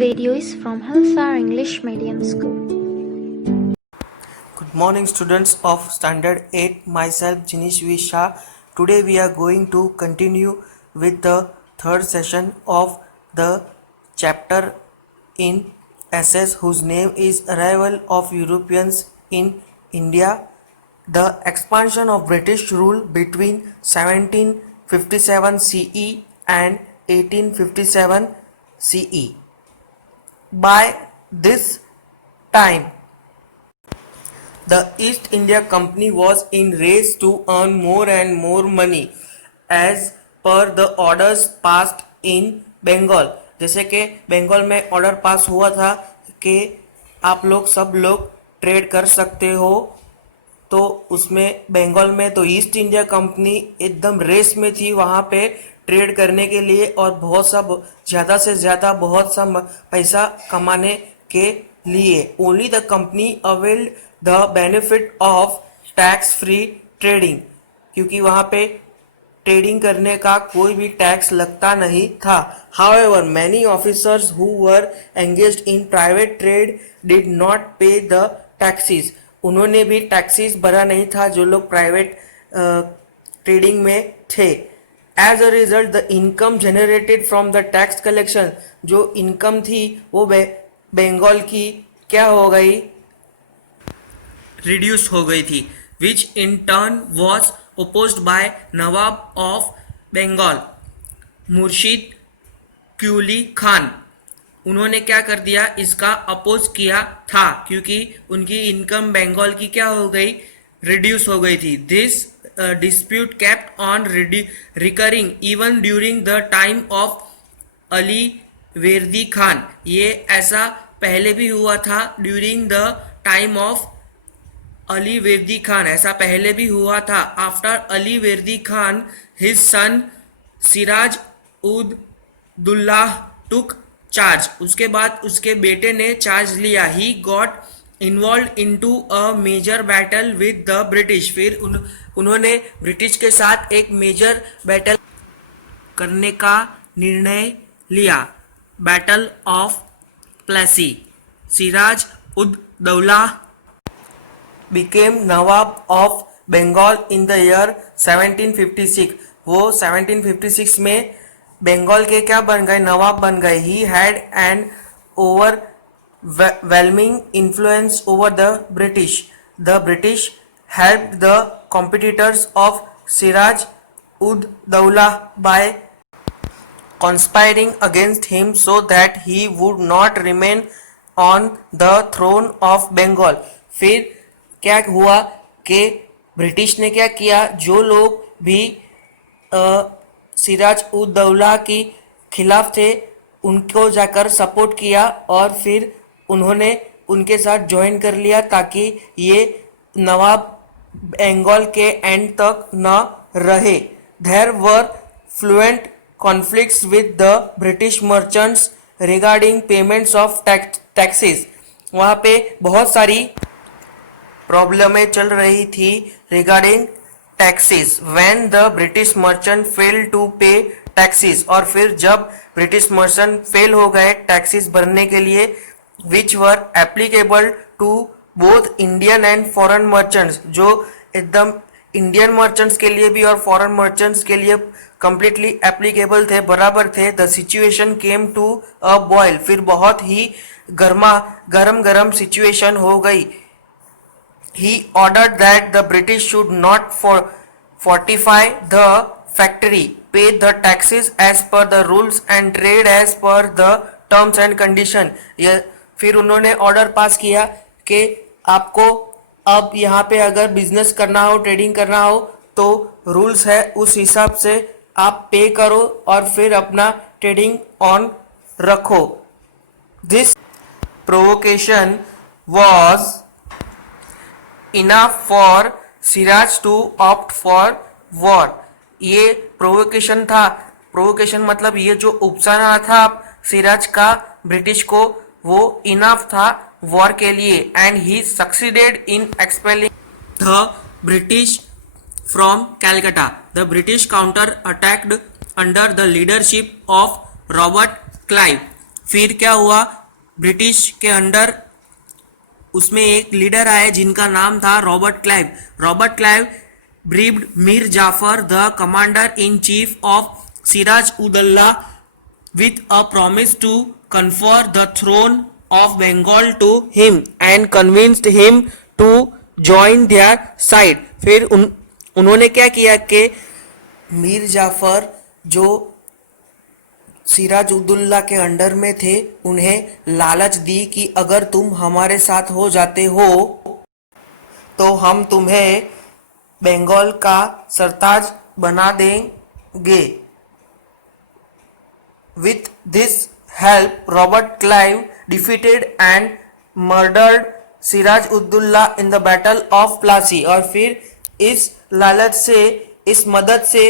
video is from Hillsar English Medium School. Good morning, students of Standard 8. Myself, Jinish V. Shah. Today we are going to continue with the third session of the chapter in essays whose name is Arrival of Europeans in India, the expansion of British rule between 1757 CE and 1857 CE. By this time, the East India Company was in race to earn more and more money as per the orders passed in Bengal. जैसे कि बंगाल में order pass हुआ था कि आप लोग सब लोग ट्रेड कर सकते हो, तो उसमें बंगाल में तो ईस्ट इंडिया कंपनी एकदम रेस में थी वहाँ पे ट्रेड करने के लिए और बहुत सा ज़्यादा से ज़्यादा बहुत सा पैसा कमाने के लिए. Only the company availed the benefit of tax free trading, क्योंकि वहाँ पे ट्रेडिंग करने का कोई भी टैक्स लगता नहीं था. However many officers who were engaged in private trade did not पे द टैक्सेस. उन्होंने भी टैक्सेस भरा नहीं था जो लोग प्राइवेट ट्रेडिंग में थे. As a result the income generated from the tax collection, जो इनकम थी वो बंगाल की क्या हो गई, रिड्यूस हो गई थी, which in turn was opposed by Nawab of Bengal Murshid Quli Khan. उन्होंने क्या कर दिया, इसका अपोज किया था क्योंकि उनकी इनकम बंगाल की क्या हो गई, रिड्यूस हो गई थी. This dispute kept on recurring even during the time of Ali वर्दी खान. ये ऐसा पहले भी हुआ था during the time of Ali वर्दी खान, ऐसा पहले भी हुआ था. आफ्टर अली वर्दी खान हिज सन सिराज उद दुल्लाह टुक चार्ज. उसके बाद उसके बेटे ने चार्ज लिया. He got involve into a major battle with the British. फिर उन्होंने ब्रिटिश के साथ एक मेजर बैटल करने का निर्णय लिया. Battle of Plessis. Siraj ud Daula became Nawab of Bengal in the year 1756. वो 1756 में बंगाल के क्या बन गए, नवाब बन गए. He had an overwhelming influence over the British. The British helped the competitors of Siraj ud Dawla by conspiring against him so that he would not remain on the throne of Bengal. फिर क्या हुआ कि British ने क्या किया, जो लोग भी सिराज उद दौला के खिलाफ थे उनको जाकर सपोर्ट किया और फिर उन्होंने उनके साथ ज्वाइन कर लिया ताकि ये नवाब बंगाल के एंड तक न रहे. There were fluent conflicts with the British merchants regarding payments of taxes. वहाँ पे बहुत सारी प्रॉब्लमें चल रही थी regarding taxes. When the British merchant fail to pay taxes, और फिर जब ब्रिटिश मर्चेंट फेल हो गए टैक्सेस भरने के लिए, which were applicable to both Indian and foreign merchants, जो एकदम इंडियन मर्चेंट्स के लिए भी और फॉरेन मर्चेंट्स के लिए कंप्लीटली एप्लीकेबल थे, बराबर थे. The situation came to a boil. फिर बहुत ही गरम सिचुएशन हो गई. He ordered that the British should not fortify the factory, pay the taxes as per the rules and trade as per the terms and condition. फिर उन्होंने order pass किया कि आपको अब यहाँ पे अगर बिजनेस करना हो, ट्रेडिंग करना हो तो रूल्स है, उस हिसाब से आप पे करो और फिर अपना ट्रेडिंग ऑन रखो. This provocation was enough for Siraj to opt for war. ये प्रोवोकेशन था. प्रोवोकेशन मतलब ये जो उपसाना था सिराज का ब्रिटिश को, वो इनफ था वॉर के लिए. And he succeeded in expelling the British from Calcutta. The British counter attacked under the leadership of Robert Clive. फिर क्या हुआ, ब्रिटिश के अंडर उसमें एक लीडर आए जिनका नाम था Robert Clive. Robert Clive briefed Mir Jafar the commander in chief of Siraj ud-Daulah with a promise to confer the throne of Bengal to him and convinced him to join their side। फिर उन्होंने क्या किया कि मीर जाफर जो सिराज उद्दौला के अंडर में थे उन्हें लालच दी कि अगर तुम हमारे साथ हो जाते हो तो हम तुम्हें बंगाल का सरताज बना देंगे। With this help, Robert Clive defeated and murdered Siraj ud-Daula in the Battle of Plassey। और फिर इस लालच से, इस मदद से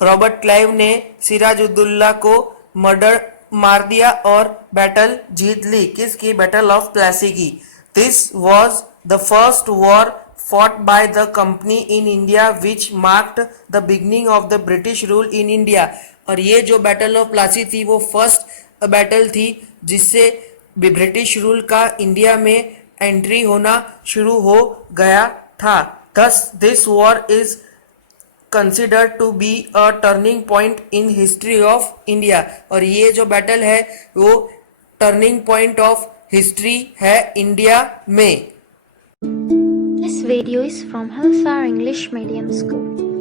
रॉबर्ट क्लाइव ने सिराज उद्दौला को मार दिया और बैटल जीत ली। किसकी? बैटल ऑफ प्लासी की। This was the first war fought by the company in India which marked the beginning of the British rule in India। और ये जो बैटल ऑफ प्लासी थी वो फर्स्ट बैटल थी जिससे ब्रिटिश रूल का इंडिया में एंट्री होना शुरू हो गया था। Thus this war is considered to be a turning point in history of India। और ये जो बैटल है वो टर्निंग पॉइंट ऑफ हिस्ट्री है इंडिया में। This video is from Hillstar English Medium School.